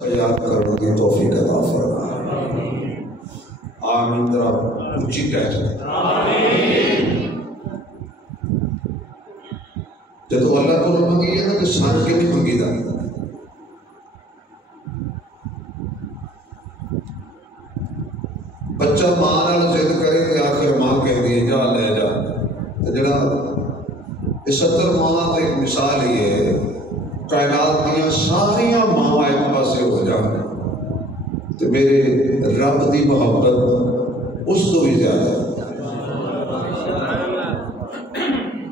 یاد کرنے کی توفیق عطا فرما۔ آمین۔ ذرا اونچی کہہ جدو اللہ کو منگی ہے نا تو سن کے نہیں منگی دا، بچہ ماں نال ضد کرے تو آخر ماں کہتی ہے جا لے جا، تو جڑا 70 ماں تو ایک مثال ہی ہے، کائنات دیا ساریاں ماں ایک پاسے ہو جان تو میرے رب دی محبت اس تو بھی زیادہ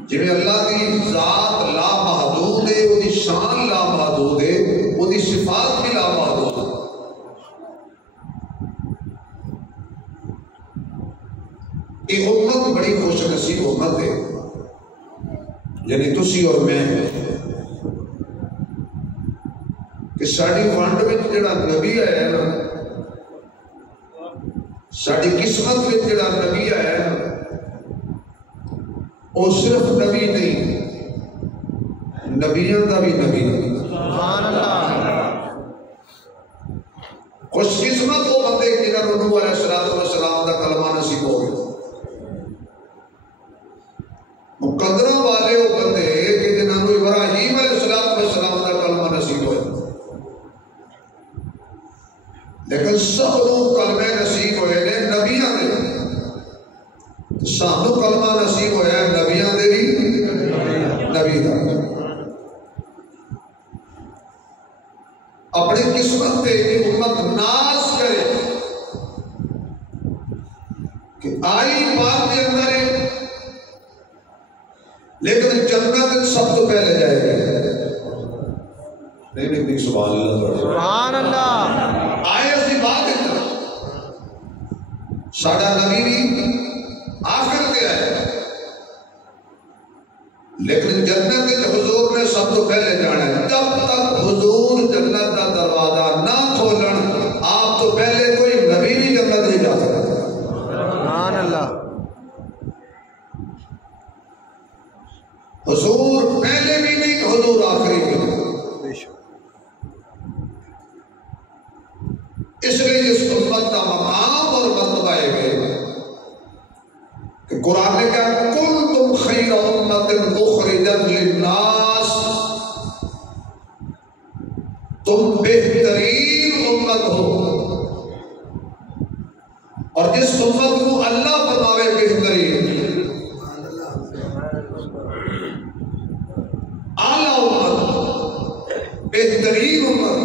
جی اللہ دی ذات لا محدود ہے، وہ دی شان لا محدود ہے، وہ دی صفات بھی لا محدود ہے۔ یہ امت بڑی خوش نصیب امت ہے، یعنی تسی اور میں کہ ساڑی وانڈ میں جڑا نبی آیا نا، ساڑی قسمت میں جڑا نبی آیا نا، وہ صرف نبی نہیں، نبیوں کا بھی نبی نہیں۔ سبحان اللہ۔ خوش قسمت وہ بندے جنہوں نے نوح علیہ السلام کا کلمہ نصیب ہو گیا، مقدرہ والے وہ بندے کہ جنہوں نے ابراہیم علیہ السلام کا کلمہ نصیب ہوا، لیکن سب لوگ کلمہ نصیب ہوئے نے نبیاں دے، سانو کلمہ نصیب ہویا ہے نبیاں دے بھی نبی دا۔ اپنی قسمت تے امت ناز کرے کہ آئی بات کے اندر ہے، لیکن جنت سب تو پہلے جائے گا۔ نہیں سبحان اللہ، سبحان اللہ۔ آئے اس کی بات اتنا ساڑھا نبی بھی آخر دے آئے، لیکن جنت حضور نے سب تو پہلے جانا ہے۔ جب تک حضور جنت کا دروازہ نہ کھولن آپ تو پہلے کوئی نبی بھی جنت نہیں جا سکتا۔ سبحان اللہ۔ حضور پہلے بھی نہیں، حضور آخری بھی نہیں۔ اس لیے اس امت کا مقام اور مرتبہ ہے کہ قرآن نے کہا کنتم خیر امت اخرجت للناس، تم بہترین امت ہو، اور جس امت کو اللہ فرماوے بہترین اعلیٰ امت، بہترین امت،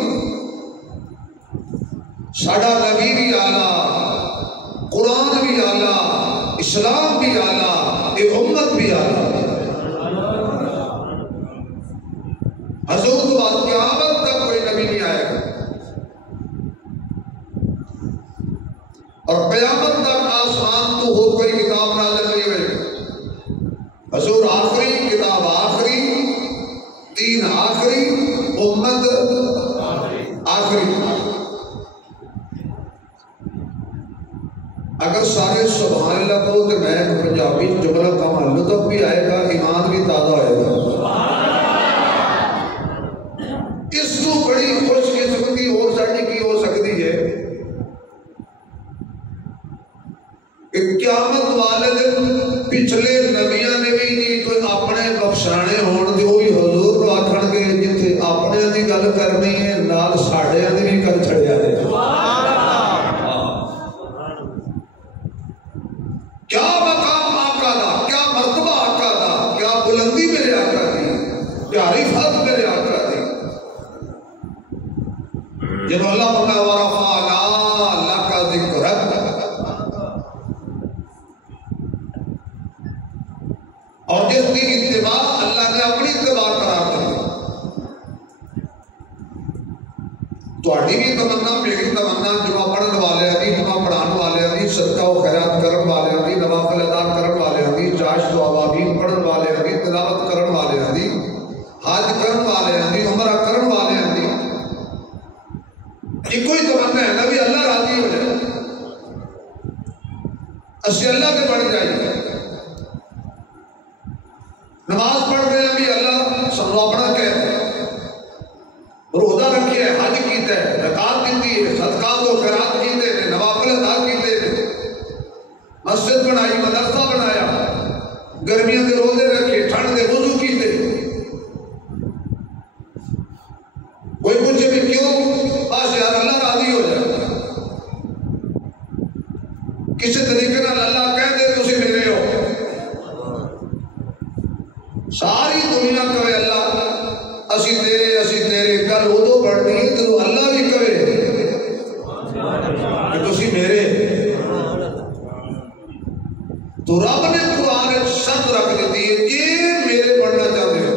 ساڑھا نبی بھی اعلیٰ، قرآن بھی اعلیٰ، اسلام بھی اعلیٰ، یہ امت بھی اعلیٰ۔ حضور تو بعد قیامت تک کوئی نبی نہیں آئے گا، اور قیامت تک آسمان تو ہو کوئی کتاب نازل نہیں ہوئے گا۔ حضور آخری، کتاب آخری، دین آخری، امت آخری۔ اگر سارے سبحان اللہ کو تو میں پنجابی جملہ کا لطف بھی آئے گا، ایمان بھی تازہ ہوئے گا۔ اس کو بڑی خوش قسمتی اور ساڑی کی ہو سکتی ہے کہ قیامت والے دن پچھلے نبیاں نے بھی نہیں کوئی اپنے بخشانے ہون دے، وہی حضور کو آکھن گے جتھے اپنے دی گل کرنی ہے نال ساڑے دی بھی کر چھڑیا ہے۔ کیا مقام آقا دا، کیا مرتبہ آقا دا، کیا بلندی میرے آقا دی، کیا رفعت میرے آقا دی۔ جب اللہ فرمایا وَرَفَعْنَا لَكَ ذِكْرَكَ، اور جس کی اتباع اللہ نے اپنی اتباع قرار دی، تہاڈی بھی تمنا، میری تمنا، جمعہ پڑھن والے دی، جمعہ پڑھان والے دی، صدقہ و خیرات کرن والے دی، نوافل ادا کرن والے دی، چاشت و عوابین پڑھن والے دی، تلاوت کرن والے دی، حج کرن والے دی، عمرہ کرن والے دی، یہ کوئی تمنا ہے نا بھی اللہ راضی ہو جائے، اسی اللہ کے بڑھ جائے۔ نماز پڑھ رہے ہیں بھی اللہ سنو اپنا کہہ، روزہ رکھے، حج کیتا ہے، مسجد بنائی، مدرسہ بنایا، گرمیاں دے روزے رکھے، ٹھنڈ دے وضو کیتے. کوئی پوچھے بھی کیوں؟ بس یار اللہ راضی ہو جائے. کسی طریقے نال اللہ کہہ دے تسی میرے ہو. ساری دنیا کہے اللہ اسی تیرے گل ادو بڑھنی ہے تو اللہ بھی کہے کہ تسی میرے. تو رب نے قرآن شرط رکھ دیتی ہے یہ میرے بننا چاہتے ہو،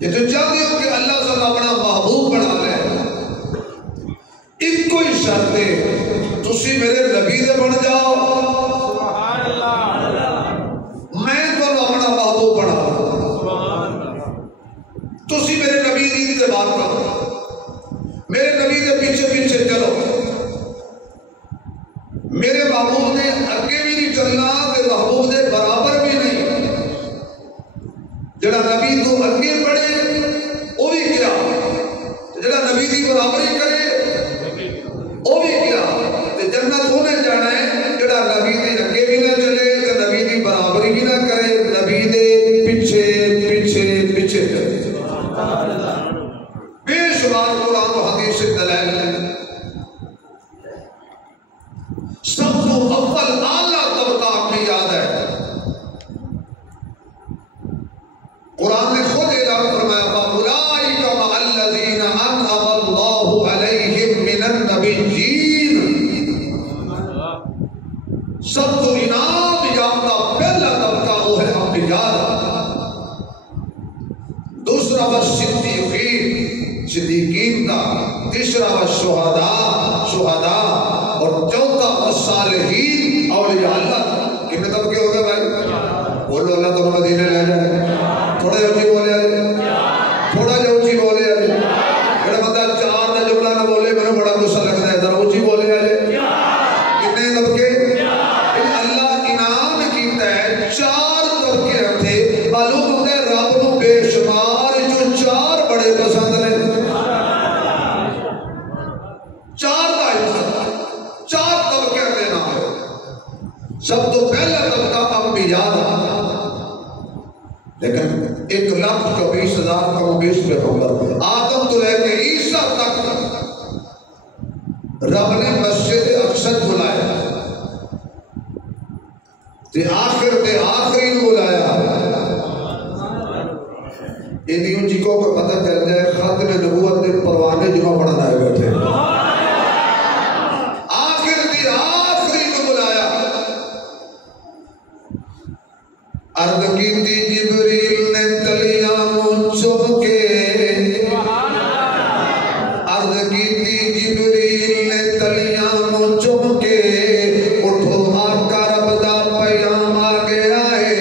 یہ تو چاہتے ہو کہ اللہ سب اپنا محبوب بنا لے. ایک کوئی شرط ہے تسی میرے نبی دے بن جاؤ، میں تو اپنا محبوب بنا. تسی میرے نبی دی بات کرو، میرے نبی دے پیچھے پیچھے چلو. میرے محبوب نے اگے بھی نہیں چلنا تے محبوب دے برابر بھی نہیں. جڑا نبی تو اگے بڑھے وہ بھی کیا، جڑا نبی دی برابری کرے وہ بھی کیا. تے جنت انہیں جانا ہے جڑا نبی دے اگے بھی نہ چلے تے نبی دی برابری بھی نہ کرے، نبی دے پیچھے پیچھے پیچھے چلے. بے شمار قرآن و حدیث سے دلائل ہے. سب تو اول اعلیٰ طبقہ انبیاء ہے. قرآن نے خود اعلان فرمایا فَأُولَٰئِكَ مَعَ الَّذِينَ أَنْعَمَ اللَّهُ عَلَيْهِم مِّنَ النَّبِيِّينَ. سب تو انعام یافتہ پہلا طبقہ وہ ہے انبیاء. دوسرا وہ صدیقین کا، تیسرا وہ شہداء اور چوتھا الصالحین اولیاء اللہ. کتنے طبقے ہو گئے بھائی؟ بولو اللہ تو مدینے لے جائے. تھوڑا جو اچھی بولے آجے، تھوڑا جو اچھی بولے آجے. جڑا بندہ چار دا جملہ نہ بولے میں بڑا غصہ لگتا ہے، ذرا اچھی بولے آجے. کتنے طبقے؟ اللہ انعام کیتا ہے 4 طبقے رکھے. معلوم ہوتا ہے رب کو بے شمار جو 4 بڑے پسند نے. 4 کا حصہ 4 طبقے دینا ہے. سب تو پہلا طبقہ انبیاء، لیکن 1,24,000 کم بیش پہ ہوگا. آدم تو لے کے عیسیٰ تک رب نے مسجد اقصی بلایا تے آخری بلایا. ان جی کو پتہ چل جائے خاتم نبوت کے پروانے جمع پڑھنا ہے بیٹھے. آخری کو بلایا. عرض کی تھی جبریل نے تلیاں چوم کے، عرض کی تھی جبریل نے تلیاں چوم کے، اٹھو آقا رب دا پیام آ گیا ہے.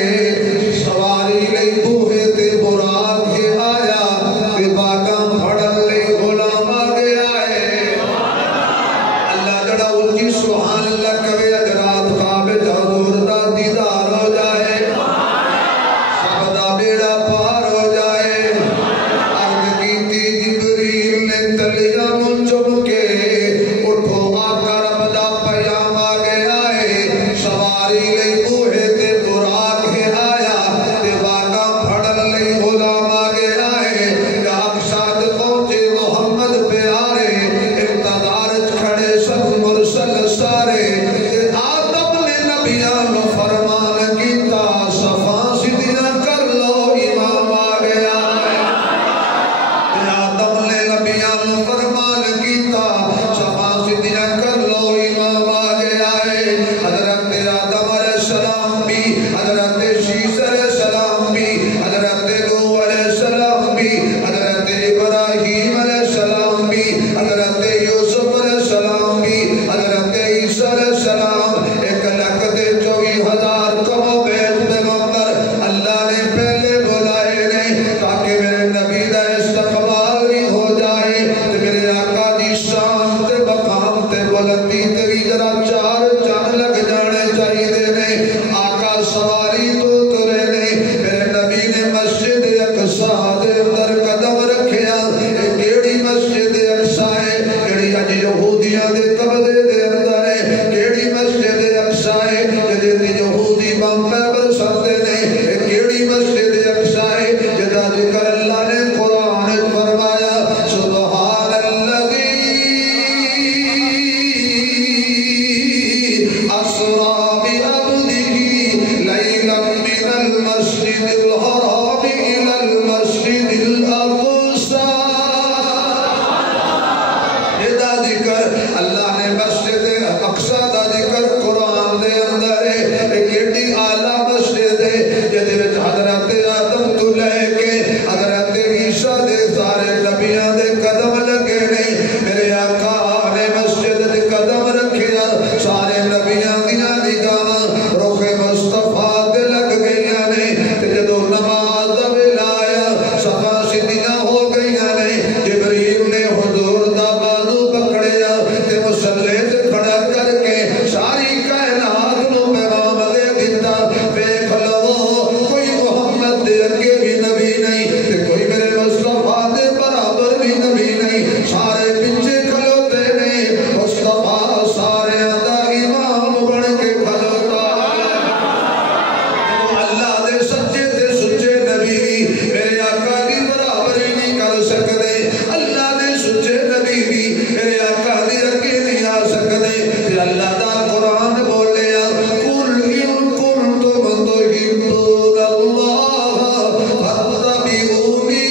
سواری لئی بوہے تے براق کے آیا تے اللہ نے مسجد اقصی دا ذکر قرآن دے اندر ایک ایڈی اعلیٰ مسجد ہے جہدے وچ حضرت آدم تو لے کے حضرت عیسیٰ دے سارے نبیاں دے قدم لگے نے میرے آقا نے مسجد دے قدم رکھیا سارے نبیاں دیاں نگاہ رخ مصطفیٰ تے لگ گئیاں نے تے جدوں نماز دا ویلا آیا صفاں سیدھیاں ہو گئیاں نے جبریل نے حضور دا بازو پکڑیا تے مصلی تے کھڑا کر کے ساری کائنات نو پیغام دے دیتا ویکھ لو کوئی محمد دے اگے بھی نبی نہیں تے کوئی میرے مصطفیٰ دے برابر بھی نبی نہیں سارے پیچھے کھلوتے نے مصطفیٰ سارے دا امام بن کے کھلوتا اللہ دے سچے تے سچے نبی میرے آقا دی برابری نہیں کر سکتے اللہ دے سچے نبی بھی میرے آقا دی اگے نہیں آ سکتے تے اللہ دا قرآن بولیا قل ان کنتم تحبون اللہ فاتبعونی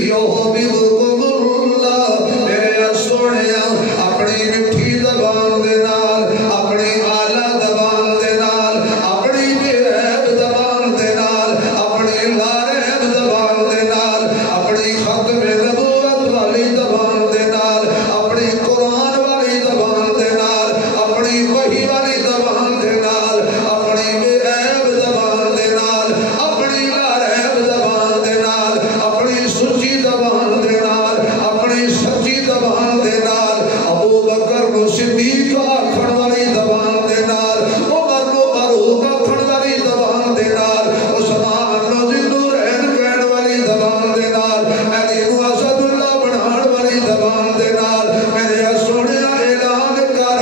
یحببکم اللہ میرے سونیا اپنی مٹھی زبان دے نال اپنی اعلیٰ زبان دے نال اپنی بے عیب زبان دے نال اپنی لاریب زبان دے نال اپنی ختم نبوت والی زبان دے نال اپنی قرآن والی زبان دے نال اپنی وحی والی زبان دے نال اپنی بے عیب زبان دے نال اپنی لاریب زبان دے نال اپنی سچی زبان دے نال اپنی سچی زبان دے نال ابو بکر نو صدیق آکھن والی زبان دے نال عمر نو فاروق آکھن والی زبان دے نال عثمان نو ذوالنورین کہن والی زبان دے نال علی نو اسد اللہ بنان والی زبان دے نال میرے سونیا اعلان کر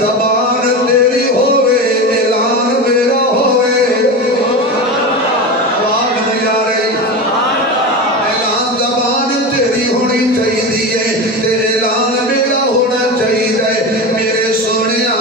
زبان تیری ہوے اعلان میرا ہوے آواز نہیں آ رہی اعلان زبان تیری ہونی چاہیے تے اعلان میرا ہونا چاہیے میرے سونیا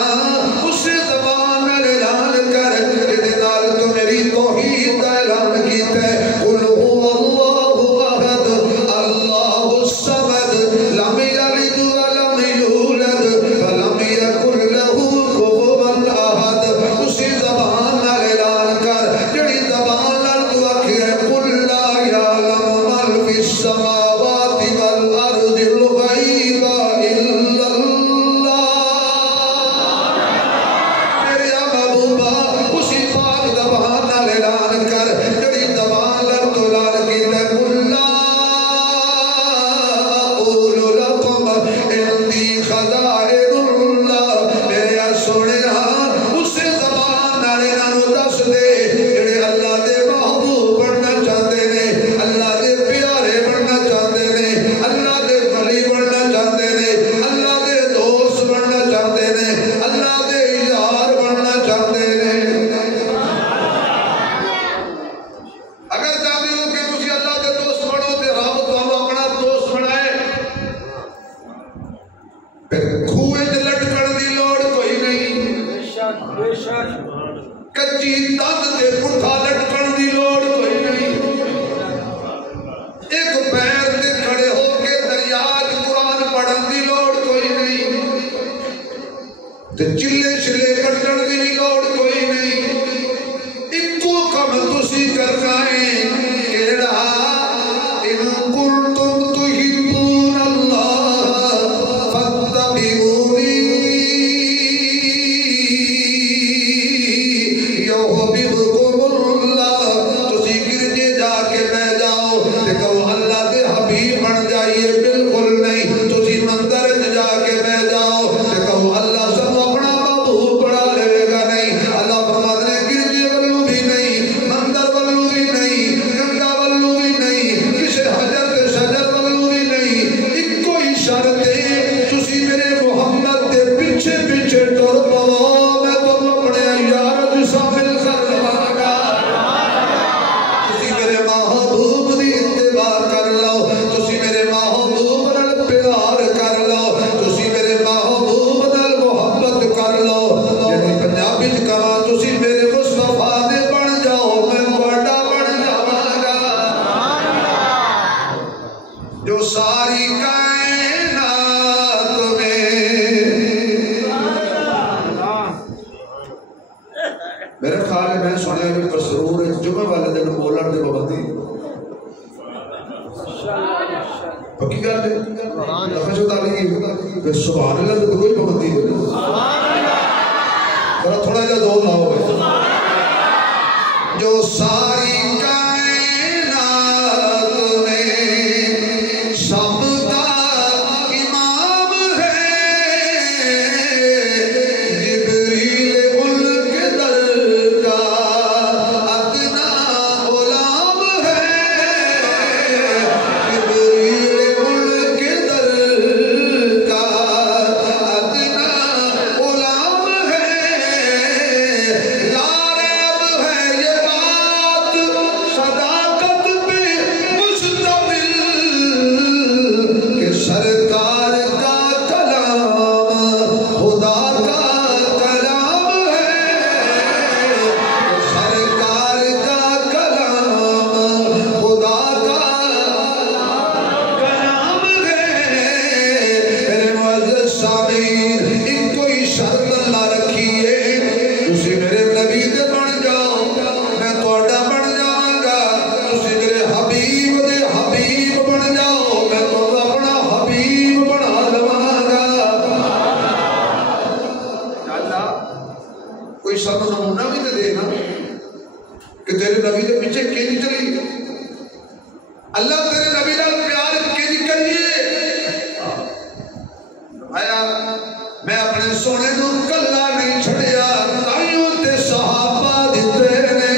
اس زبان نال اعلان کر جہدے نال تو میری توحید دا اعلان کیتا ہے قل هو اللہ احد اللہ الصمد لم یلد ولم یولد ولم یکن له کفوا احد اسی زبان نال اعلان کر جڑی زبان نال تو آکھے قل لا یعلم من فی السماوات والارض الغیب الا اللہ میرے محبوبہ اسی پاک زبان نال اعلان کر جڑی زبان نال تو اعلان کیتا قل لا اقول لکم عندی خزائن اللہ میرے سونیا اس زبان نال انہاں دس دے جڑے اللہ دے محبوب بننا چاہتے نے اللہ دے پیارے بننا چاہتے نے اللہ دے ولی بننا چاہتے نے اللہ دے دوست بننا چاہتے نے اللہ دے یار بننا چاہتے نے اگر چاہتے ہو کہ تسی اللہ دے دوست بنو تے رب تانوں اپنا دوست بنائے پھر کھوئے تے لٹکن دی لوڑ کوئی نہیں کچی تند تے پٹھا لٹکن دی لوڑ کوئی نہیں ایک پیر تے کھڑے ہو کے دریا وچ قرآن پڑھن دی لوڑ کوئی نہیں تے چلے چلے کٹن دی بھی لوڑ کوئی نہیں اکو کم تسی کرنا ہے کیڑا ان کنتم تحبون اللہ فاتبعونی یحببکم اللہ تسی گرجے جا کے بہ جاؤ تے کہو اللہ دے حبیب بن جائیے بالکل نہیں تسی مندر جا کے بہ جاؤ تے کہو اللہ سب اپنا ساری کائنات میں میرے خیال ہے میں سنیا بھی مسرور جمعہ والے دن بولن دی پابندی پکی گل ہے دفعہ جو تعلیم پھر سبحان اللہ تو کوئی پابندی نہیں ذرا تھوڑا جا دور لاؤ جو ساری کائنات میں سب کا امام ہے جبریل ان کے در کا ادنا غلام ہے جبریل ان کے در کا ادنا غلام ہے لا ریب ہے یہ بات صداقت پہ مشتمل کہ سرکار کا کلام خدا کا کلام ہے کہ سرکار کا کلام خدا کا کلام ہے میرے معزز سامعین ان کوئی شرط اللہ رکھیے تسی میرے نبی دے بن جاؤ میں تہاڈا بن جاواں گا تسی میرے حبیب دے حبیب بن جاؤ میں تہاڈا اپنا حبیب بنا لواں گا اللہ کوئی شرط نمونہ بھی تے دے نا کہ تیرے نبی دے پیچھے کیوں چلی اللہ تیرے نبی نال پیار کیوں کریے آیا میں اپنے سونے نو کلا نہیں چھڑیا تائیوں تے صحابہ دیتے نے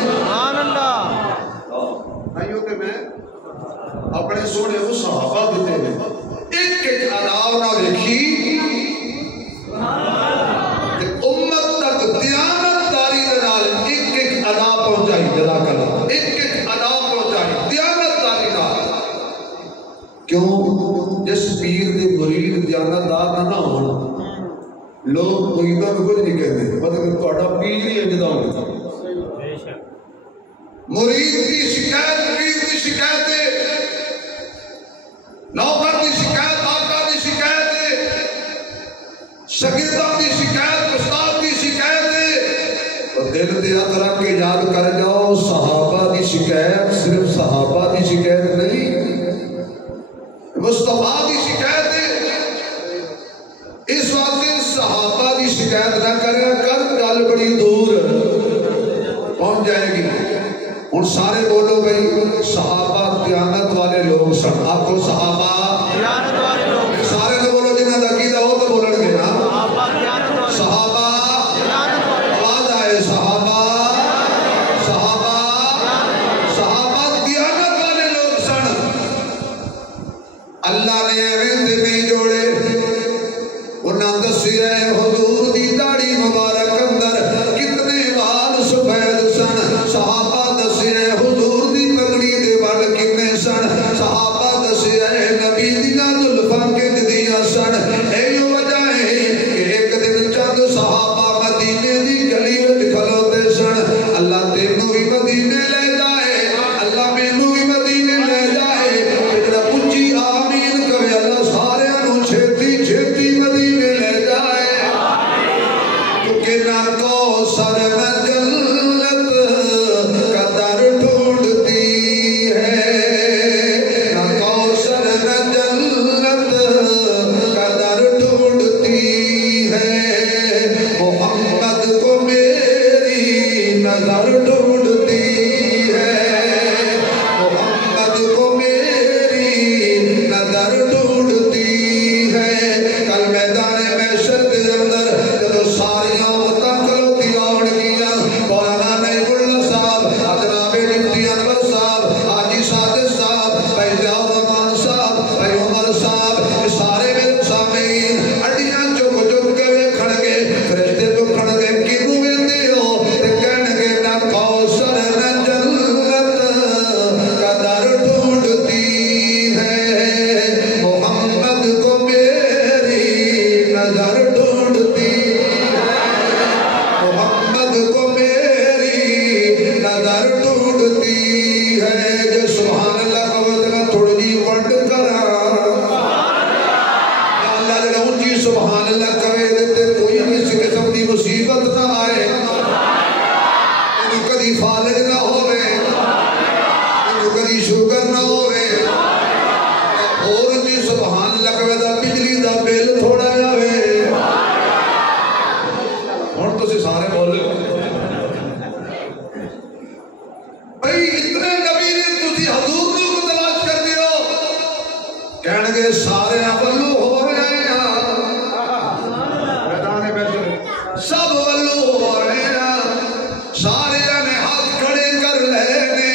سبحان اللہ تائیوں تے میں اپنے سونے کو صحابہ دیتے نے ایک ایک علاو نہ دیکھی کہ امت تک دیانت داری دے نال ایک ایک ادا پہنچائی جزاک اللہ ایک ایک ادا پہنچائی دیانت داری نال کیوں جس پیر دے مرید دیانت دار نہ ہون لوگ مریدوں کو کچھ نہیں کہتے مطلب تہاڈا پیر ہی اجدا ہوگا مرید کی شکایت پیر کی شکایت ہے نوکر کی شکایت آقا کی شکایت ہے شاگرداں کی شکایت استاد کی شکایت ہے اور دل دے ہاتھ رکھ کے یاد کر جاؤ صحابہ کی شکایت صرف صحابہ کی شکایت نہیں مصطفیٰ کی شکایت ہے اس واسطے صحابہ کی شکایت نہ کرے کر گل بڑی دور پہنچ جائے گی ہن سارے بولو بھائی صحابہ دیانت والے لوگ سن آپ کو صحابہ دیانت والے لوگ سارے نے بولو جنہاں دا عقیدہ ہو تو بولن گے نا صحابہ دیانت والے صحابہ دیانت والے آواز آئے صحابہ صحابہ صحابہ دیانت والے لوگ سن اللہ نے ایویں تے نہیں جوڑے انہاں دسیا ہے حضور دی داڑھی مبارک اندر کتنے وال سفید سن صحابہ دسیا ہے حضور دی پگڑی دے وال کتنے سن صحابہ دسیا ہے نبی دیاں زلفاں کتنیاں سن ایو وجہ ہے کہ ایک دن چند صحابہ مدینے دی گلی وچ کھلوتے سن اللہ تینوں بھی مدینے لے جائے اللہ مینوں بھی مدینے لے جائے جڑا اونچی آمین کہے اللہ سارے نوں چھتی چھتی مدینے لے جائے گے سارے ولو ہو رہے ہیں سب ولو ہو رہے ہیں سارے نے ہاتھ کھڑے کر لے نے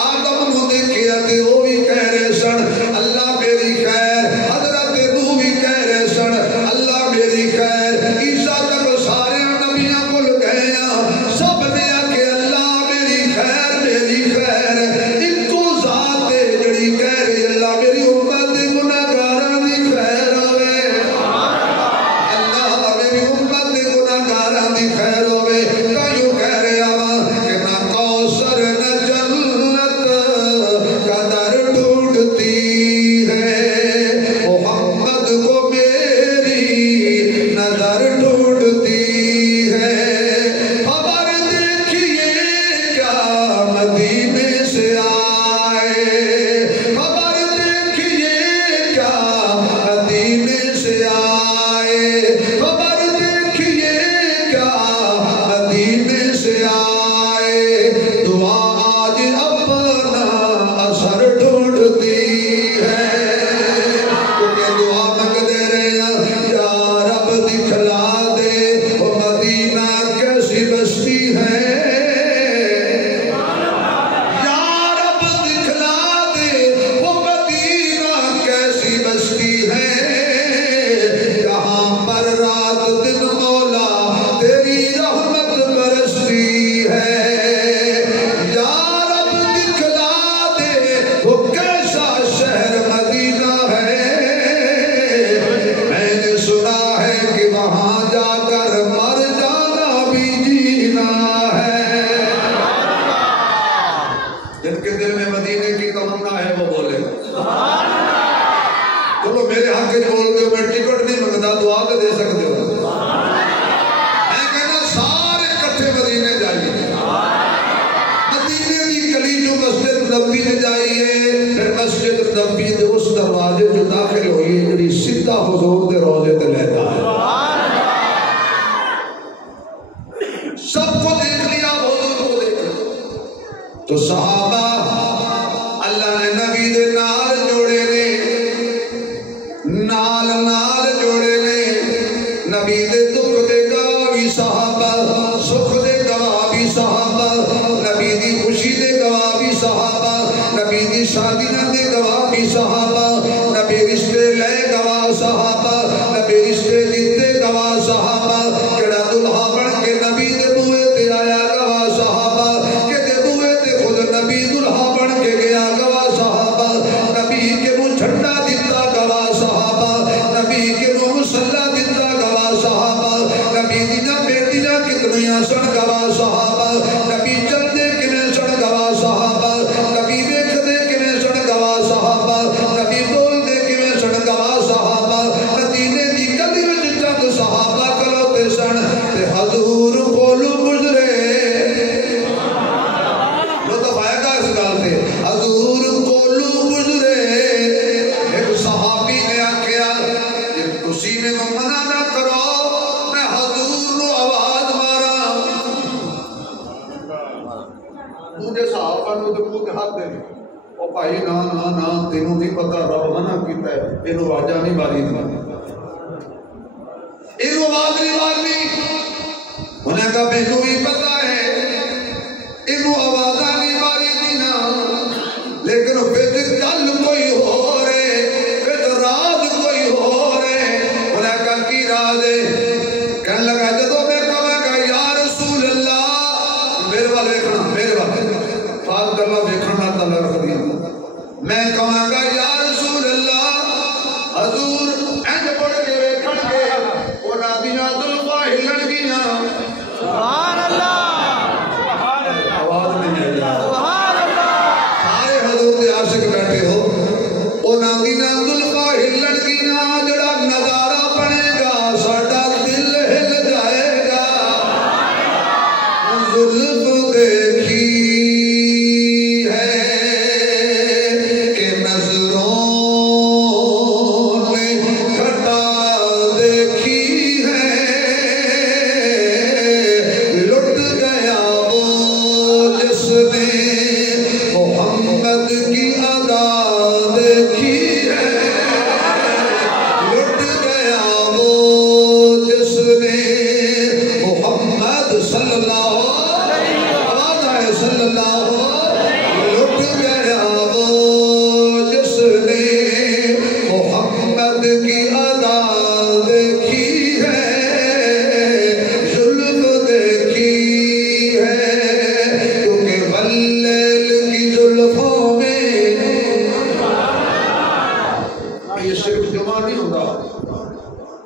آدم نو دیکھیا تے وہ بھی کہہ رہے سن اللہ میری خیر حضرت نو بھی کہہ رہے سن اللہ میری خیر عیسیٰ تک سارے نبیاں کول گئے ہیں سب نے آکے اللہ میری خیر ایکو ذات ہے جڑی کہہ رہی اللہ میری امت گناہگاراں دی خیر ہوے اللہ میری امت گناہگاراں دی خیر ہوے کیوں کہہ رہے آوا کہ نہ کوثر نہ جنت قدر ڈھونڈتی ہے محمد کو میری نظر ڈھونڈتی ہے خبر دیکھیے کیا مدینے سے آئے خبر دیکھیے کیا مدینے سے آئے خبر دیکھیے کیا مدینے سے آئے دعا آج اپنا اثر ڈھونڈتی ہے کیونکہ دعا مانگ دے رہے ہیں یا رب دکھلا دے وہ مدینہ کیسی بستی ہے یا رب دکھلا دے وہ مدینہ کیسی بستی ہے جہاں پر رات دن مولا تیری رحمت برستی ہے یا رب دکھلا دے وہ کیسا شہر مدینہ ہے میں نے سنا ہے کہ وہاں جا کر مر جانا بھی جینا ہے جن کے دل میں مدینے کی تمنا ہے وہ بولے چلو میرے حق میں بول دو میں ٹکٹ نہیں منگتا دعا تو دے سکتے ہو میں کہنا سارے کٹھے مدینے جائیے مدینے کی گلی جو مسجد نبی میں جائیے پھر مسجد نبی دے اس دروازے جو داخل ہوئی جڑی سیدھا حضور دے روضے تے لیتا ہے سب کو دیکھ لیا حضور کو دیکھ لیا تو صحابہ اللہ نے نبی دے نال جوڑے نے نال جوڑے نے نبی دے دکھ دے گواہ بھی صحابہ سکھ دے گواہ بھی صحابہ نبی دی خوشی دے گواہ بھی صحابہ نبی دی شادیاں دے گواہ بھی صحابہ نبی رشتے لے گواہ صحابہ نبی رشتے دیتے گواہ صحابہ کڑا دلہا بن کے نبی دے بوئے تے آیا گواہ صحابہ کہ دے بوئے تے خود نبی دلہا بن کے گیا گواہ صحابہ نبی کے منہ جھنڈا دیتا گواہ صحابہ نبی کے منہ مسلح دیتا گواہ صحابہ نبی دینا بیٹیاں کتنیاں سن گواہ صحابہ نبی چلدے کنے سن گواہ صحابہ نبی دیکھ دے کنے سن گواہ صحابہ نبی بول دے کنے سن گواہ صحابہ مدینے دی گلی وچ چند صحابہ کھلوتے سن تے حضور کولوں گزرے لطف آئے گا اس گل تے حضور کولوں گزرے ایک صحابی نے آکھیا جے تسی مینوں منع نہ کرو میں حضور نو آواز مارا مجھے صحابہ نو تے منہ تے ہاتھ دے او بھائی نا تینوں نہیں پتا رب منع کیتا ہے اینوں آواز نہیں ماری اینوں آواز نہیں مارنی انہیں کہا مینوں بھی پتا ہے اینوں آواز نہیں ماری دینا لیکن وچ گل کوئی ہو رہے وچ راز کوئی ہو رہے انہیں کہا کی راز ہے کہنے لگا جدوں میں کہاں گا یا رسول اللہ میرے وال ویکھنا بات کرنا ویکھنا تعالی رکھ دیا میں کہاں گا یا رسول اللہ حضور انج پڑھ کے ویکھن گے انہاں دیاں زلفاں ہلن گیاں سبحان اللہ آواز نہیں آئی سبحان اللہ سارے حضور دے عاشق بیٹھے ہو انہاں دیاں زلفاں ہلن گیاں جڑا نظارہ بنے گا ساڈا دل ہل جائے گا زلف دیکھی ہے کہ نظر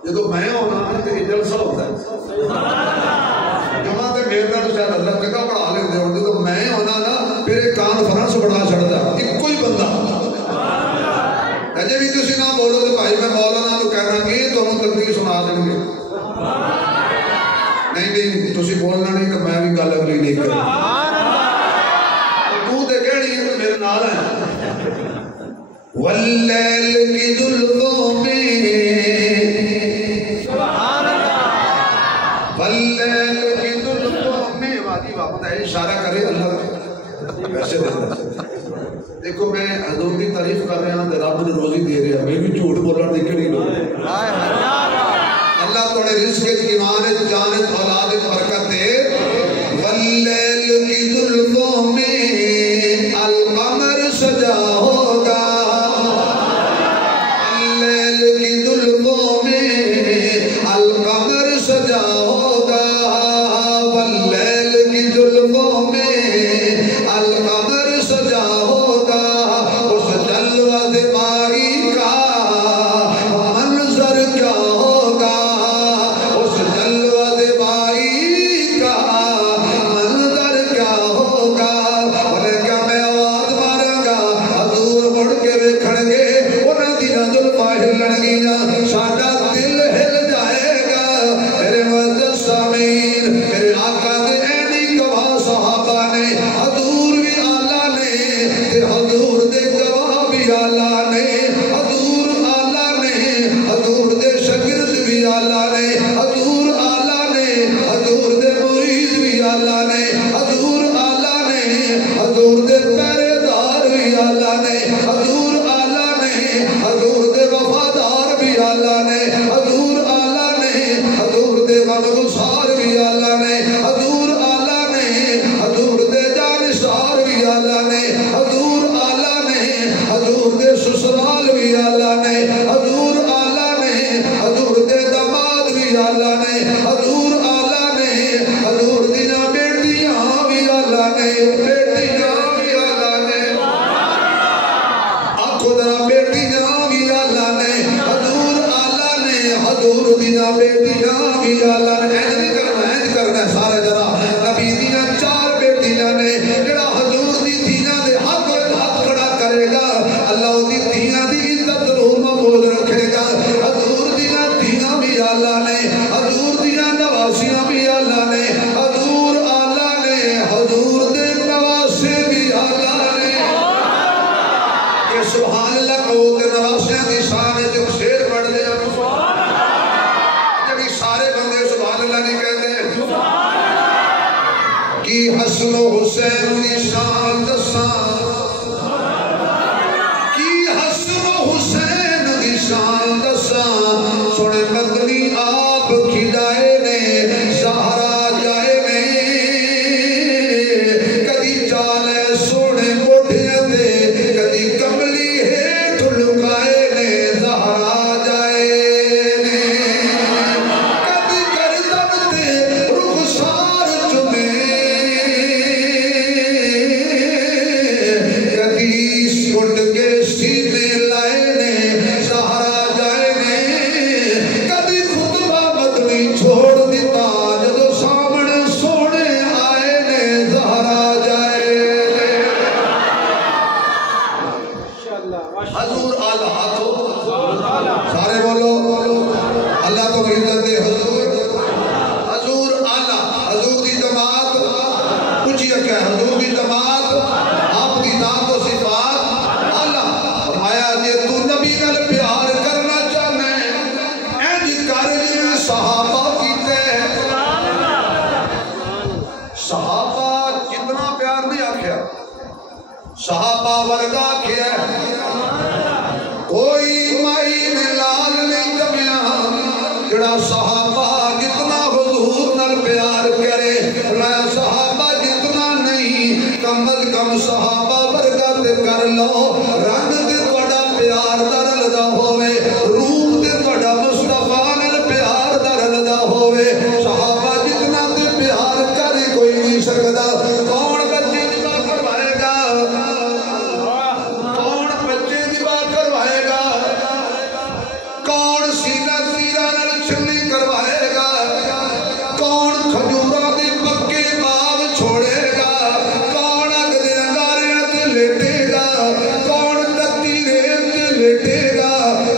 جب میں ہونا تو یہ جلسہ ہوتا ہے جمع تے میرے نال شاید اللہ جگہ پڑھا لیندے ہون جب میں ہونا نا پھر ایک کانفرنس بڑا چڑھدا ایک ہی بندہ اجے بھی تسی نہ بولو تے بھائی میں مولانا نوں کہنا کہ تانوں تقریر سنا دیں گے نہیں تسی بولنا نہیں تو میں بھی گل اگلی نہیں کروں تو تے کہنی ہے میرے نال ہے واللیل کی ظلموں میں سبحان اللہ واللیل کی ظلموں میں واقعی واپس ہے اشارہ کرے اللہ ویسے دیکھو میں حضور کی تعریف کر رہا ہوں رب نے روزی دے رہا میں بھی جھوٹ بولنا دیکھ نہیں لوگ اللہ تھوڑے رزق ایمان جان اولاد برکت دے واللیل کی ظلموں میں القمر سجا ہوگا واللیل کی ظلموں میں القمر سجا ہوگا واللیل کی ظلموں میں القمر سجا ہوگا اس جلوہ دمائی کا منظر کیا ہوگا اس جلوہ دمائی کا منظر کیا ہوگا انہیں کیا میں آواز ماروں گا حضور مڑ کے ویکھن گے انہاں دی ظلماں ہلن گیاں ساڈا دل ہل جائے گا میرے معزز سامعین میرے آقا دے اینی گواہ صحابہ نے حضور بھی آلہ نے تے حضور دے گواہ بھی آلہ نے حضور آلہ نے حضور دے شاگرد بھی آلہ نے حضور آلہ نے حضور دے مرید بھی آلہ نے حضور آلہ نے حضور دے پہرے دار بھی آلہ نے حضور آلہ نے حضور دے وفادار بھی آلہ نے حضور آلہ نے حضور دے غمگسار بھی آلہ نے حضور آلہ نے حضور دے جانشار بھی آلہ نے حضور آلہ نے حضور دے سسرال بھی آلہ نے حضور آلہ نے حضور دے داماد بھی آلہ نے حضور آلہ نے حضور دیاں بیٹیاں بھی آلہ نے بیٹیاں بھی آلہ نے آنکھوں ذرا بیٹیاں بھی آلہ نے حضور آلہ نے حضور دیاں بیٹیاں بھی آلہ نے اینج کرنا سارے ذرا نبی دیاں 4 بیٹیاں نے جڑا حضور دی دھیاں دے حق ہاتھ کھڑا کرے گا اللہ دی دھیاں دی عزت روح محفوظ رکھے گا حضور دیاں دھیاں بھی آلہ نے حضور دیاں نواسیاں بھی آلہ نے حضور آلہ نے حضور دے نواسے بھی آلہ نے کہ سبحان اللہ کہو کہ نواسیاں دی شان ہے جب شیر پڑھ دے جب سارے بندے سبحان اللہ نہیں کہتے کی حسن و حسین دی شان دساں کی حسن و حسین دی شان دساں سونے مدنی آپ کھلائے نے زہرا جائے نے کدی چالے سونے موٹھے دے کدی کملی ہے ٹھلکائے نے زہرا جائے نے کدی گردن تے رخسار چمے کدی سکٹ کے سینے لائے نے زہرا جائے نے کدی خطبہ مدنی چھوڑ دیتا جدو سامنے سونے آئے نے زہرا جائے نے حضور آلہ ہاتھو سارے بولو اللہ تو عزت دے حضور آلہ حضور دی جماعت کچھ یہ کہ حضور دی جماعت آپ دی ذات و صفات آلہ فرمایا جے تو نبی نال پیار کرنا چاہنا ہے اینج کر جویں صحابہ کیتے صحابہ جتنا پیار نہیں آکھیا صحابہ ورگا کیا کوئی مائی میں لال نہیں جمیا جڑا صحابہ جتنا حضور نال پیار کرے فرمایا صحابہ جتنا نہیں کم از کم صحابہ ورگا تے کر لو رنگ تے تہاڈا پیار دا رلدا ہوے روپ تے تہاڈا مصطفیٰ نال پیار دا رلدا ہوے صحابہ جتنا تے پیار کر کوئی نہیں سکدا کون بچے دی بات کروائے گا کون بچے دی بات کروائے گا کون سینہ تیرا نال لیٹے گا,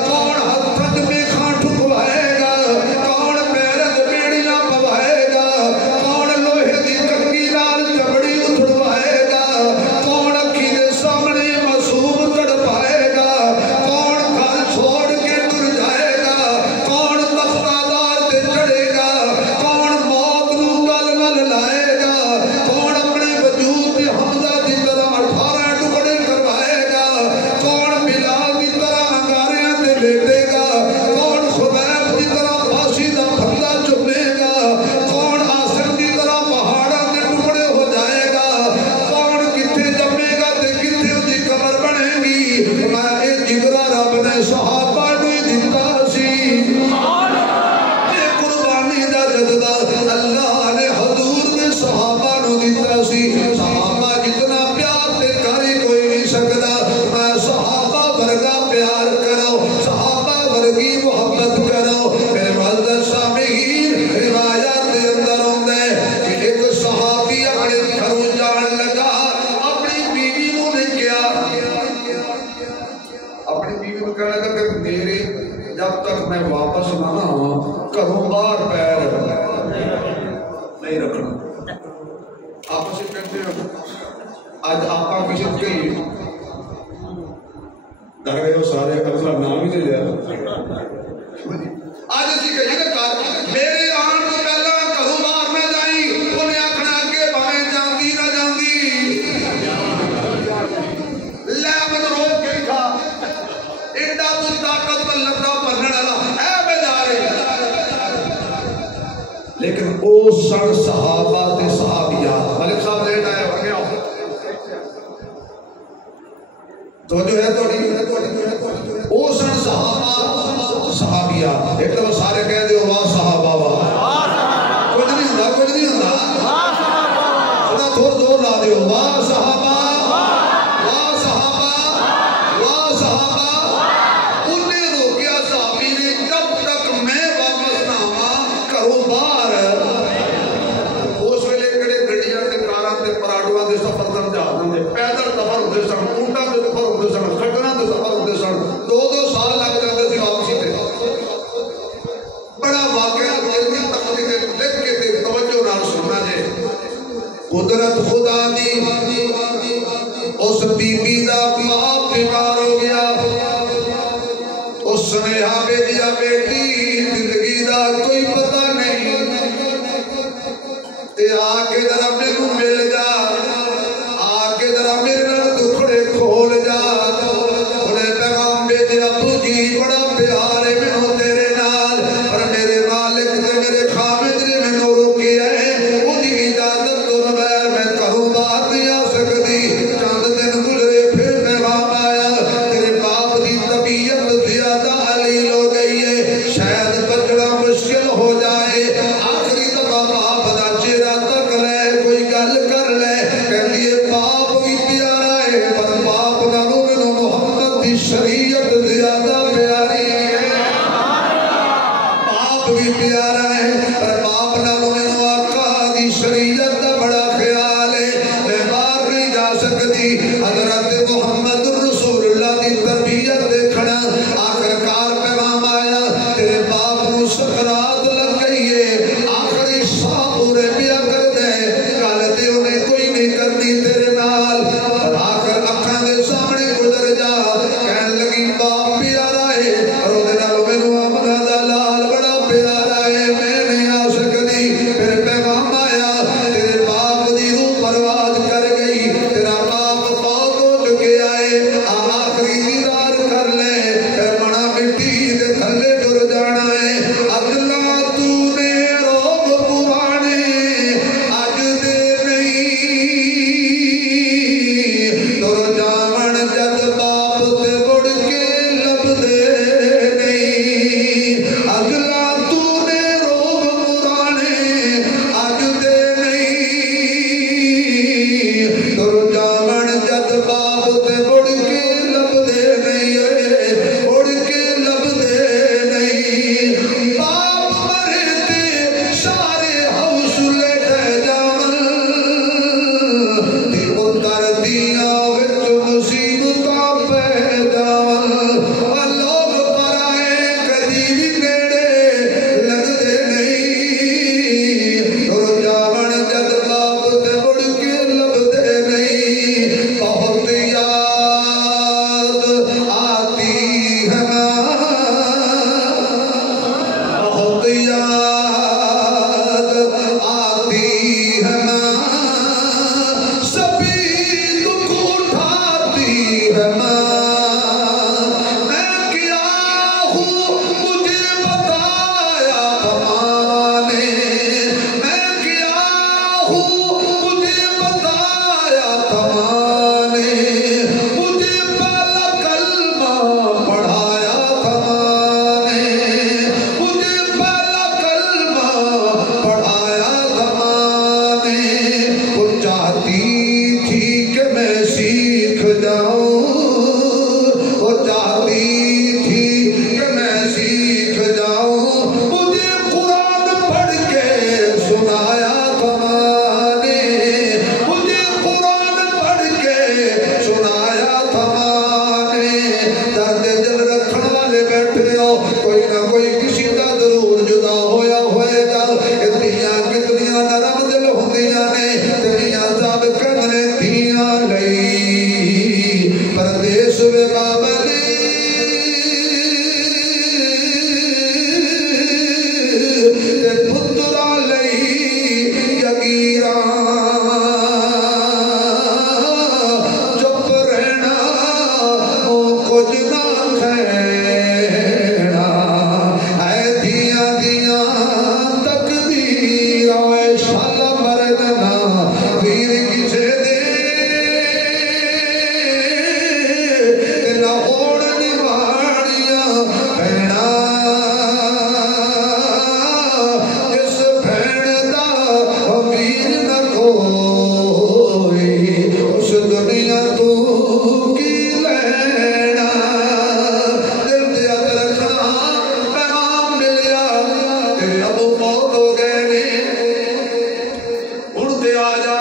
کون ہتھت میں کھاں ٹھکوائے گا, کون پیرت بیڑیاں پوائے گا, کون لوہے دی کنگی نال چمڑی اتھڑوائے گا, کون اکھی دے سامنے معصوم تڑپائے گا, کون گھر چھوڑ کے ٹر جائے گا, کون تختہ دار تے چڑھے گا, کون موت نو گل ول لائے گا, کون اپنے وجود تے حمزہ دی طرح 18 ٹکڑے کروائے گا, کون بلال دی طرح انگاریاں تے لیٹے گا, کون خبیب دی طرح پھانسی دا پھندا چومے گا, کون آسم دی طرح پہاڑاں تے ٹکڑے ہو جائے گا, کون کتھے جمے گا تے کتھے دی قبر بنے گی. میں اے جگرا رب نے صحابہ نو دتا سی, اے قربانی دا جذبہ اللہ نے حضور نے صحابہ نو دتا سی. صحابہ جتنا پیار تے کاری کوئی نہیں سکدا, میں صحابہ ورگا پیار کرو, صحابہ ورگی محبت کرو. میرے معزز سامعین, روایات دے اندر ہوندا ہے کہ ایک صحابی اپنے گھروں جان لگا, اپنی بیوی نو نے کیا, اپنی بیوی کو کہنے لگا کہ میرے جب تک میں واپس نہ آواں گھروں باہر پیر نہیں رکھنا. آپس میں کہتے ہیں آج آپ کسی کو کہیے ڈر گئے ہو سارے, اپنا نام ہی دے لیا. آج اسی کہیے کہ میرے آن تو پہلا گھروں باہر نہ جائیں, انہیں آکھنا کہ باہیں جاندی نہ جاندی, لے من روک کے تھا ایڈا تو طاقت پر لگتا پنڈ والا اے بیدارے. لیکن او سن صحابہ تے صحابیات, ملک صاحب لیٹ آئے ہو گیا تو جو ہے او سن صحابہ صحابیات. ایک دفعہ سارے کہہ دے واہ صحابہ واہ, کچھ نہیں ہوندا, کچھ نہیں ہوندا, تھوڑا تھوڑا زور لا دیو, واہ صحابہ واہ صحابہ واہ صحابہ. انہیں روکیا صحابی نے, جب تک میں واپس نہ آواں گھروں باہر. اس ویلے کڑے گڈیاں تے کاراں تے پراڈواں دے سفر تے جہازاں دے پیدل سفر ہوندے سن, اونٹاں دے سفر ہوندے سن, کھٹراں دے سفر ہوندے سن, 2-2 سال لگ جاندے سی واپسی تے. بڑا واقعہ جلدی تقدیر لکھ کے تے توجہ نال سننا جے. قدرت خدا دی اس بی بی دا باپ بیمار ہو گیا, اس نے آوے دیا بیٹی زندگی دا کوئی پتہ نہیں, تے آ کے ذرا میرے مل جا, آ کے ذرا میرے نال دکھڑے کھول جا. انہیں پیغام بھیجا ابو جی بڑا پیار ہے مینوں تیرے نال, پر میرے مالک تے میرے خامد نے مینوں روکیا ہے, اودی اجازت تو بغیر میں گھروں باہر نہیں آ سکتی. چند دن گزرے پھر پیغام آیا تیرے باپ دی طبیعت زیادہ علیل ہو گئی ہے, شاید بچنا مشکل ہو جائے. آخری دفعہ باپ دا چہرہ تک لے, کوئی گل کر لے. کہندی ہے باپ بھی پیارا ہے, پر باپ نالوں مینوں محمد دی شریعت زیادہ پیاری ہے. باپ بھی پیارا ہے, پر باپ نالوں مینوں آقا دی شریعت دا بڑا خیال ہے. میں باہر نہیں جا سکتی. حضرت محمد رسول اللہ دی تربیت دیکھنا. آخرکار پیغام آیا تیرے باپ نو سکرات لگ گئی ہے, آخری ساہ پورے پیا کر دے, گل تے انہیں کوئی نہیں کرنی تیرے نال. آخر اکھاں دے سامنے گزر جا, کہن لگی باپ پیارا ہے, اور وہ نالوں مینوں آمنہ دا لال بڑا پیارا ہے, میں نہیں آ سکتی. پھر پیغام آیا تیرے کچھ نہ کھیڑا اے دیاں دیاں تقدیر اے شال مردنا ویر کسے دے نہ اوڑن واڑیاں بھیڑا جس بھیڑ دا ویر نہ کوئی اس دنیا تو کی لینا دل دیا رکھنا پیغام ملیا تیرے ابو فوت ہو گئے نے ہن تے آ جا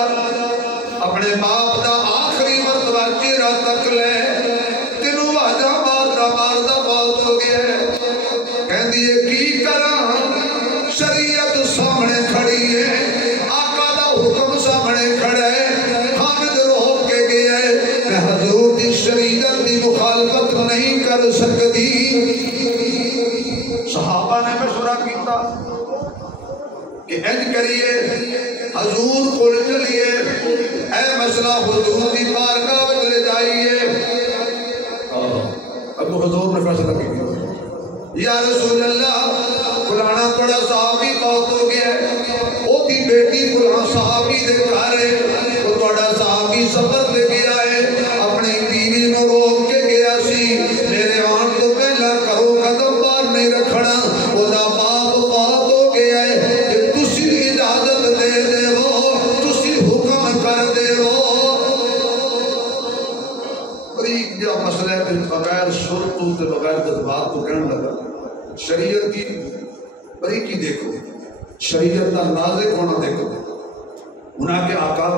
اپنے باپ دا آخری مرتبہ چہرہ تک لے تینوں واجا ماردا ماردا فوت ہو گیا کہندی ہے کی کراں شریعت سامنے کھڑی ہے آقا دا حکم سامنے کھڑا ہے حامد روک کے گیا ہے میں حضور دی شریعت دی مخالفت نہیں کر سکتی صحابہ نے مشورہ کیتا کہ انج کریے حضور کو چلیے اے مسئلہ حضور دی بارگاہ وچ لے جائیے ابو حضور نے فیصلہ کیا یا رسول اللہ فلانا بڑا صحابی فوت ہو گیا ہے او دی بیٹی فلاں صحابی دے گھر ہے او بڑا صحابی سفر تے گیا ہے اپنی بیوی نو روک کے گیا سی میرے آن تو پہلا کرو قدم بار نہیں رکھنا او دا باپ فوت ہو گیا ہے کہ تسی اجازت دے دے وہ تسی حکم کر دے وہ بریک جو مسئلہ ہے بغیر شرطوں تے بغیر جذبات تو کہنے لگا شریعت کی بریکی دیکھو شریعت کا اندازے کونا دیکھو انہاں کے آقا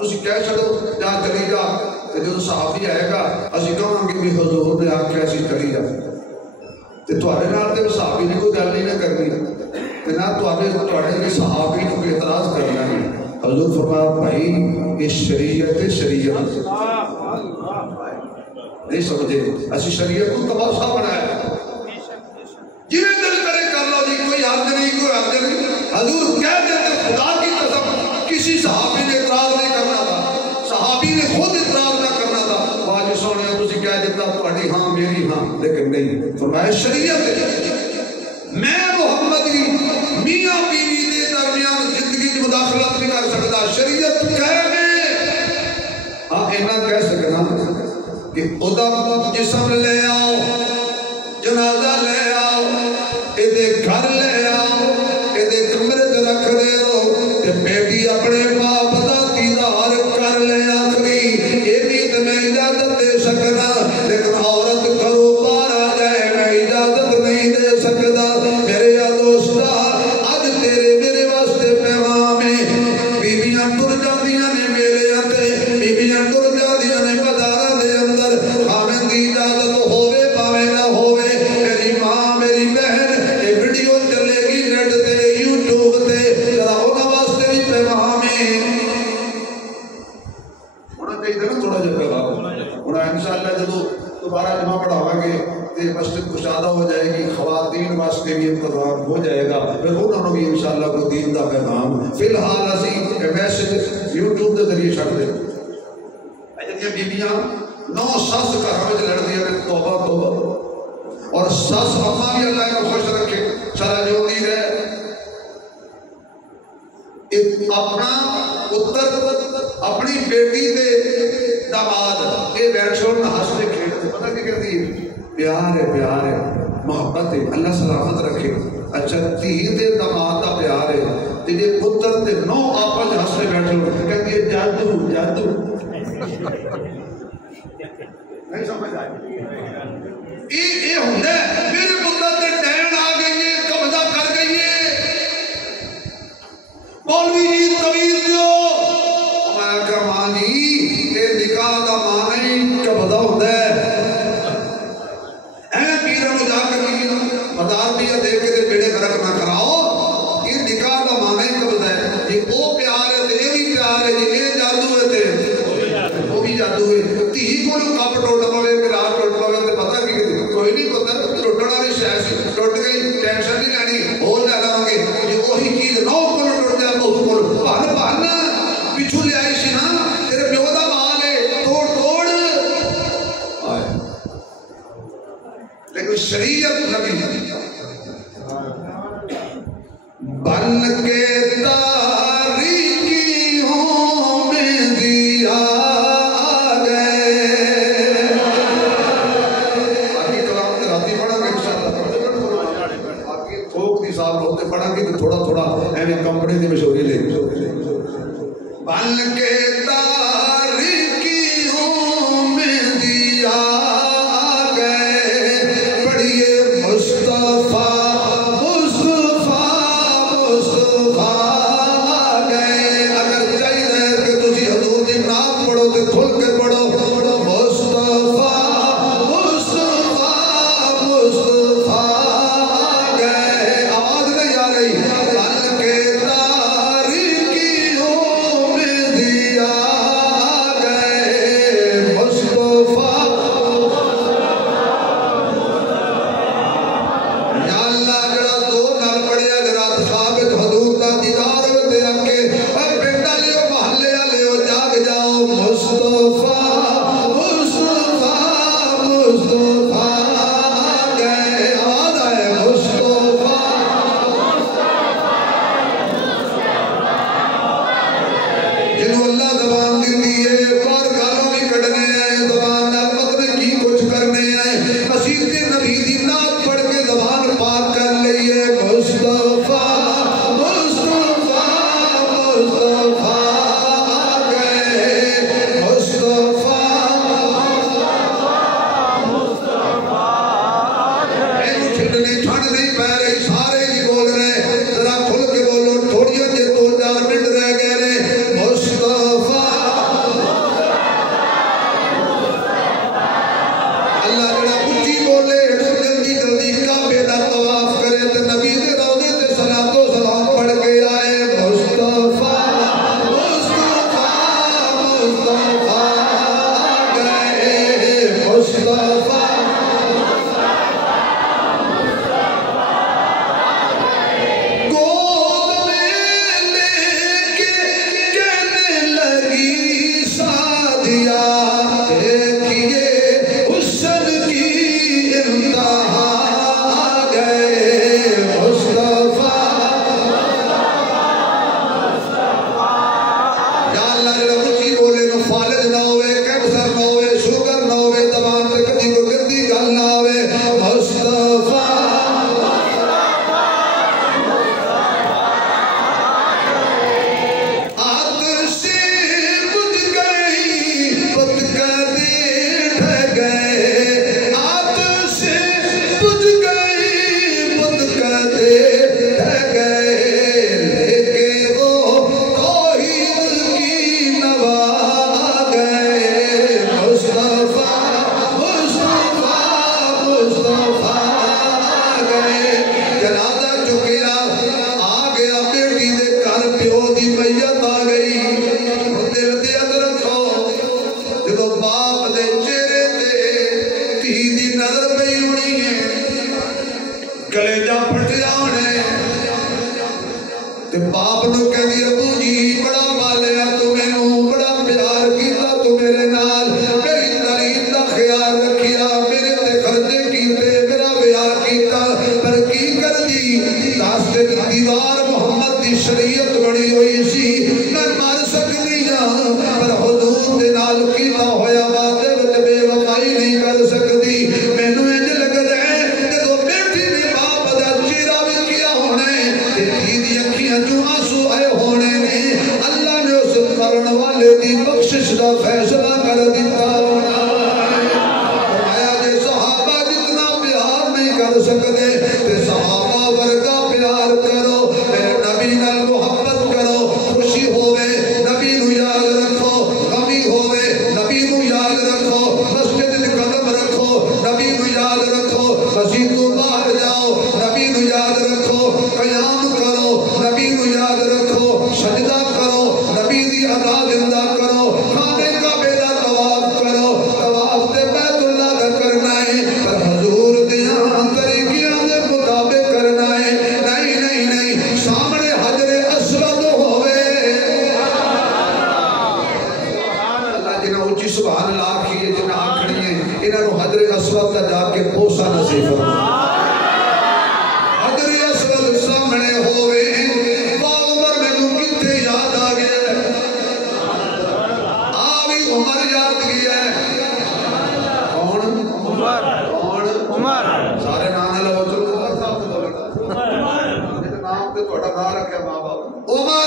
تسی کہہ چھڑو جا چلی جا کہ جو صحابی آئے گا اسی کہاں گے بھی حضور نے آکھیا اسی چلی جا تے تواڈے نال تے صحابی نے کوئی گل نہیں نہ کرنی تے نہ تواڈے کے صحابی کو اعتراض کرنا ہے حضور فرمایا بھائی یہ شریعت نہیں سمجھے اسی شریعت کو تماشا بنایا جنہیں دل کرے کر لو جی کوئی حد نہیں کوئی حد نہیں حضور کہہ دیتے خدا کی قسم کسی صحابی نے اعتراض نہیں کرنا تھا صحابی نے خود اعتراض نہ کرنا تھا واجب سونے تسی کہہ دیتا تہاڈی ہاں میری ہاں لیکن نہیں فرمایا شریعت میں محمد کی میاں بیوی کے درمیان زندگی کی مداخلت نہیں کر سکتا شریعت کہہ میں ہاں اینا کہہ سکنا کہ خدا جسم لے آؤ جنازہ لے آؤ ادھے گھر لے آؤ ادھے کمرے تے رکھ دے ہو تے بیٹی اپنے باپ دا دیدار کر لے آخری یہ بھی تے میں اجازت دے سکنا لیکن عورت کرو پار آ جائے میں اجازت نہیں دے سکتا میرے یا دوستا آج تیرے میرے واسطے پیغام ہے بیبیاں ٹر جاندیاں نے میلے آتے بیبیاں ٹر جاندیاں نے بازاراں دے اندر خاوند دی اجازت ہووے پاوے نہ ہووے میری ماں میری بہن یہ ویڈیو چلے گی نیٹ تے یوٹیوب تے ذرا انہاں واسطے بھی پیغام ہے ہونا چاہیے نا تھوڑا جہا پیغام ہونا انشاءاللہ جدو دوبارہ جمعہ پڑھاواں گے تے مسجد کشادہ ہو جائے گی خواتین واسطے بھی انتظام ہو جائے گا پھر انہوں نے بھی انشاءاللہ کو دین دا پیغام فی الحال اسی میسج یوٹیوب کے ذریعے چھڑ دیں جتنی بیبیاں نو سس گھر میں لڑ دیا توبہ توبہ اور سس اما بھی اللہ کو خوش رکھے سارا جو نہیں رہے اپنا پتر اپنی بیٹی دے داماد یہ بیٹھ چھوڑ نہ ہنس کے کھیلتے پتہ نہیں کہتی ہے پیار ہے محبت ہے اللہ سلامت رکھے اچھا تھی دے داماد دا پیار ہے تیرے پتر تے نو آپس ہنس کے بیٹھ چھوڑ کہتی ہے جادو نہیں سمجھ آئی یہ ہوتا ہے میرے پتر تے ڈین آ گئی ہے قبضہ کر گئی ہے مولوی جی طویل دیو میں کہا ماں جی یہ نکاح دا معنی قبضہ ہوتا ہے پیروں جا کر مدار دیا دیکھ کے بیڑے گرک نہ کراؤ یہ نکاح دا معنی قبضہ ہے یہ وہ پیار ہے یہ بھی پیار ہے یہ جادو ہے وہ بھی جادو ہے تھی کو کپ ٹوٹ پوے گلاس ٹوٹ پوے تے پتہ کی کوئی نہیں پتہ ٹوٹن والی شے ٹوٹ گئی ٹینشن نہیں لینی ہو لے لواں گے یہ وہی چیز نو کو ٹوٹ جائے بہت کو بھن پیچھے لے آئی سی نا تیرے پیو دا مال ہے توڑ لیکن شریعت نبی بن کے تاریکیوں میں دیا گئے. آگے کلام راتی پڑھا گے انشاءاللہ. آگے تھوک دی صاحب ہوتے پڑھا گے تو تھوڑا تھوڑا ایویں کمپنی دی مشہوری لے بن کے تاریکیوں میں دیا سبحان اللہ کی جنہ آکھنی ہے انہوں حضر اسود کا کے بوسا نصیب فرما حضر اسود سامنے ہوئے با عمر میں تو کتے یاد آ گیا آوی عمر یاد گیا کون عمر عمر سارے نام لو چلو عمر صاحب تو بولنا نام تے تھوڑا نام رکھیا ماں باپ عمر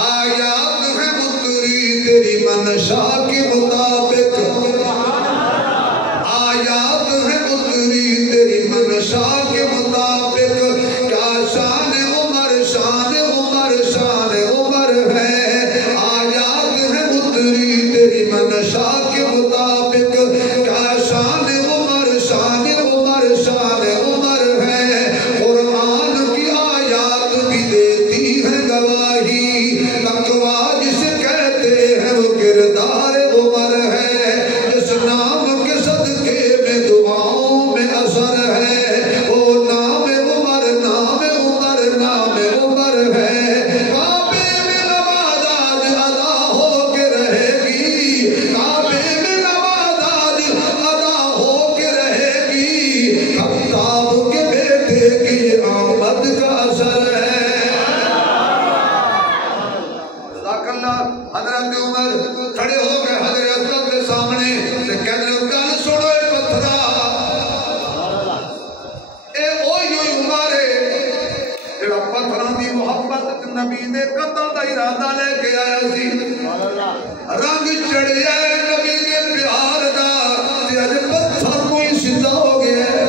آیات ہے متری تیری منشا کے مطابق آیات ہے متری تیری منشا کے مطابق کیا شان عمر شان عمر شان عمر ہے آیات ہے متری تیری منشا کے مطابق کیا شان عمر شان عمر شان عمر ہے قرآن کی آیات بھی دیتی ہے گواہی تقویٰ جسے کہتے ہیں وہ کردار عمر ہے جس نام کے صدقے میں دعاؤں میں اثر ہے وہ نام عمر نام عمر نام عمر ہے کعبے میں نماز آج ادا ہو کے رہے گی کعبے میں نماز آج ادا ہو کے رہے گی خطاب کے بیٹے کی آمد کا اثر ہے جزاک اللہ حضرت عمر کھڑے ہو گئے حضرت اسود کے سامنے سے کہنے لگے گل سنو اے پتھرا اے اوہی عمر ہے جڑا پتھراں دی محبت نبی دے قتل دا ارادہ لے کے آیا سی رنگ چڑھیا ہے نبی دے پیار دا تے اج پتھر کوئی سیدھا ہو گیا ہے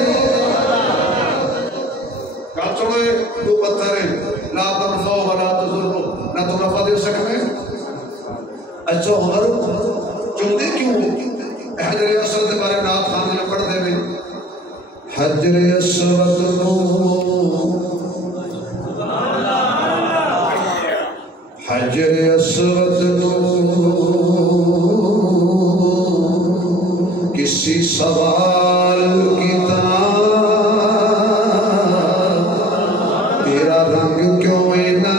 گل سنو اے تو پتھر ہے لا تنفع ولا تضر نہ تو نفع دے سکتے اچھا عمر چلتے کیوں حجر اسود کے بارے نات خان نے پڑھ دے میں حجر اسود کو حجر اسود کو کسی سوال کی تیرا رنگ کیوں نہ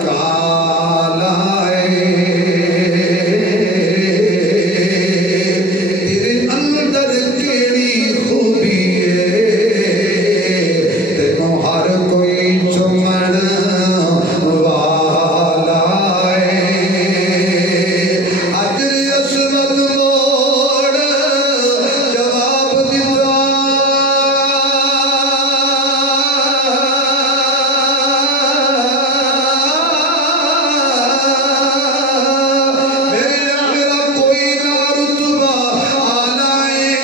کالا ہے تیرے اندر کیڑی خوبی ہے تینوں ہر کوئی چمن والا ہے حجر اسود موڑ جواب دیتا میرا کوئی نہ رتبہ آنا ہے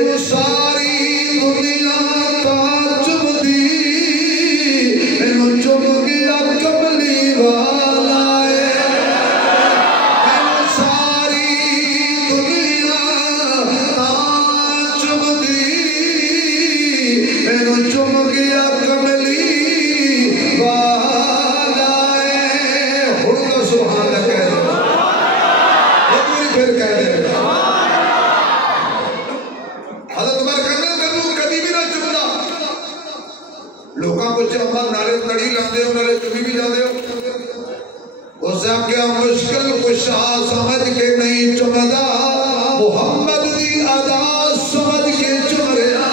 وہ ساری دنیا کا چم دی چم گیا کملی والا ہے ساری دنیا کا چم دی چم گیا کملی والا ہے ہن تو سبحان اللہ کہہ دے ایک بار پھر کہہ دے حضرت عمر کہنا تینوں کدی بھی نہ چمنا لوکاں کو چمبا نالے تڑی لاندے ہو نالے چمی بھی جاندے ہو اس نے کیا مشکل کشا سمجھ کے نہیں چمدا محمد دی ادا سمجھ کے چم رہا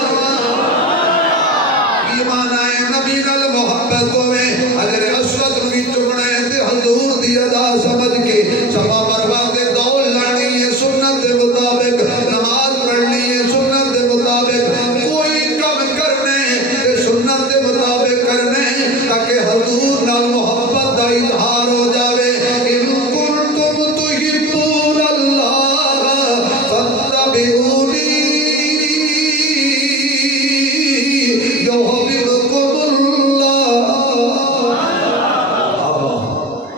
ایمان آئے نبی نال محبت ہوئے حجر اسود بھی چمنا ہے تے حضور دی ادا سمجھ کے صفا مروہ تے دوڑ لانی ہے سنت دے مطابق نماز پڑھنی ہے سنت دے مطابق کوئی کم کرنے تے سنت دے مطابق کرنے تاکہ حضور نال محبت دا اظہار ہو جاوے ان کنتم تحبون اللہ فاتبعونی یحببکم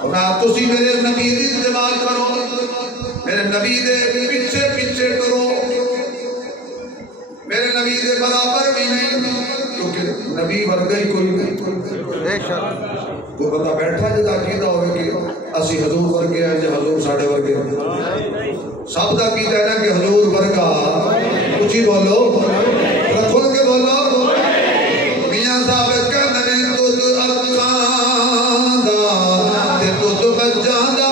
اللہ تسی میرے نبی دی اتباع کرو میرے نبی دے پیچھے پیچھے کرو میرے نبی دے برابر بھی نہیں کیونکہ نبی ورگا ہی کوئی نہیں بے شک کوئی بندہ بیٹھا جدا عقیدہ ہوئے کہ اسی حضور ورگے ہیں یا حضور ساڑھے ورگے سب دا عقیدہ ہے نا کہ حضور ورگا کچھ ہی بولو رکھل کے بولو میاں صاحب کہنے تُدھ اکھاں دا تے تُدھ بچاں دا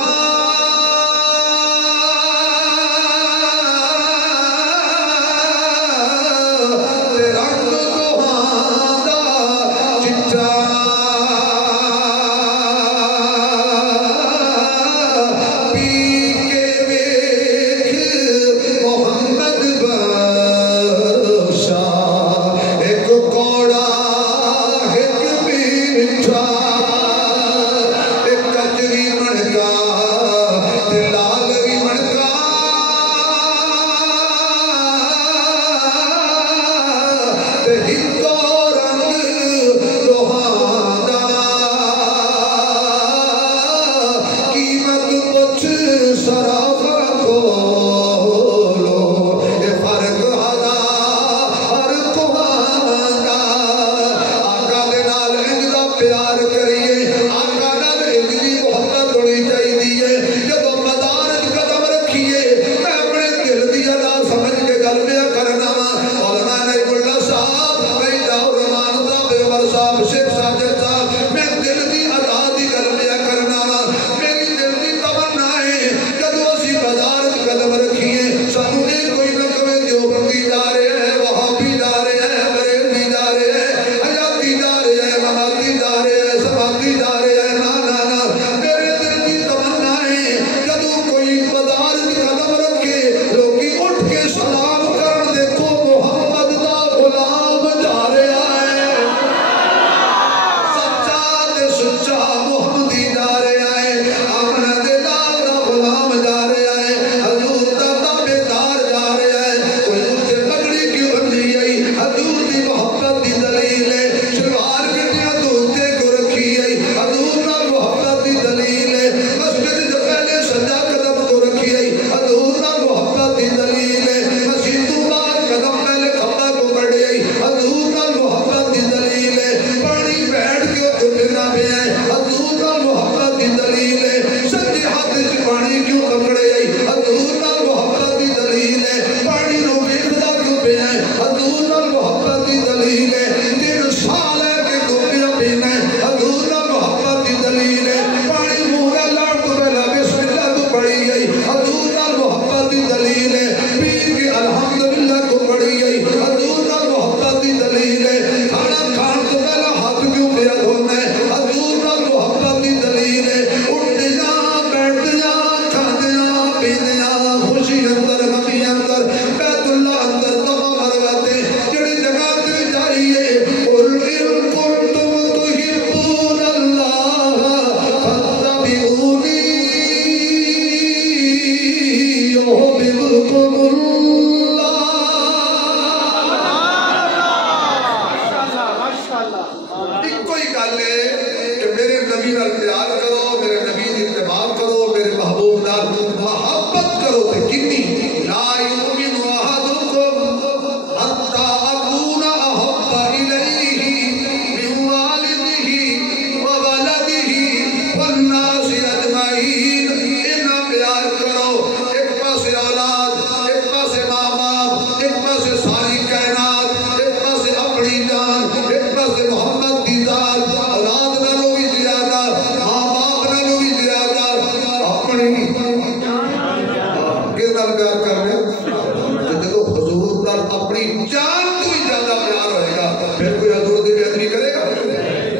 اپنی جان تو بھی زیادہ پیار ہوئے گا، پھر کوئی حضور دی بے ادبی کرے گا؟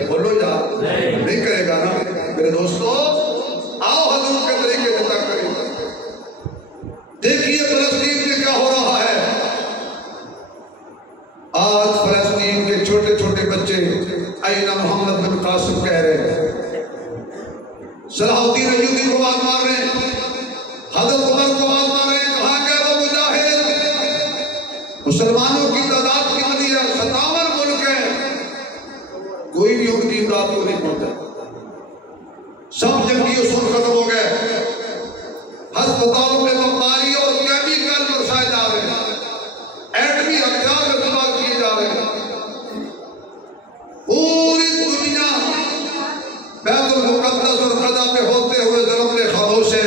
بولو یار، نہیں کرے گا نا۔ میرے دوستو آؤ حضور کے طریقے سے تک کریں۔ دیکھیے فلسطین میں کیا ہو رہا ہے آج۔ فلسطین کے چھوٹے چھوٹے بچے اینا محمد بن قاسم کہہ رہے ہیں، صلاح الدین ایوبی کو آواز مار رہے ہیں، حضرت عمر کو آواز مار رہے ہیں، کہاں گئے وہ مجاہد؟ مسلمانوں کی تعداد کتنی ہے؟ 57 ملک ہے، کوئی بھی ان کی امداد کو نہیں پہنچا، سب جنگی اصول ختم ہو گئے، ہسپتالوں میں بمباری اور کیمیکل برسائے جا رہے ہیں، ایٹمی ہتھیار استعمال کیے جا رہے ہیں، پوری دنیا بیت المقدس اور قضا پہ ہوتے ہوئے ظلم میں خاموش ہے۔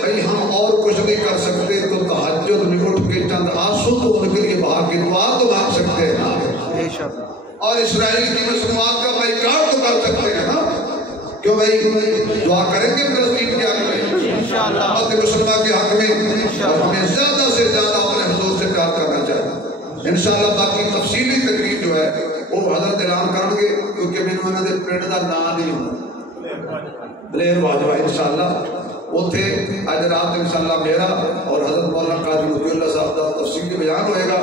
بھئی ہم اور کچھ نہیں کر سکتے تو تہجد میں اٹھ کے چند آنسو تو ان کے لیے بہا کے دعا تو مانگ سکتے ہیں نا، اور اسرائیل کی مصنوعات کا بائیکاٹ تو کر سکتے ہیں نا۔ کیوں بھائی دعا کریں گے فلسطین کے حق میں، امت مسلمہ کے حق میں، اور ہمیں زیادہ سے زیادہ اپنے حضور سے پیار کرنا چاہیے۔ انشاءاللہ باقی تفصیلی تقریر جو ہے وہ حضرت اعلان کریں گے، کیونکہ میں انہوں نے پرنٹ کا نام نہیں ہوں بلیر واجبہ انشاءاللہ اتھے اج رات انشاءاللہ میرا اور حضرت مولانا قادری ولی اللہ صاحب کا تفصیلی بیان ہوئے گا۔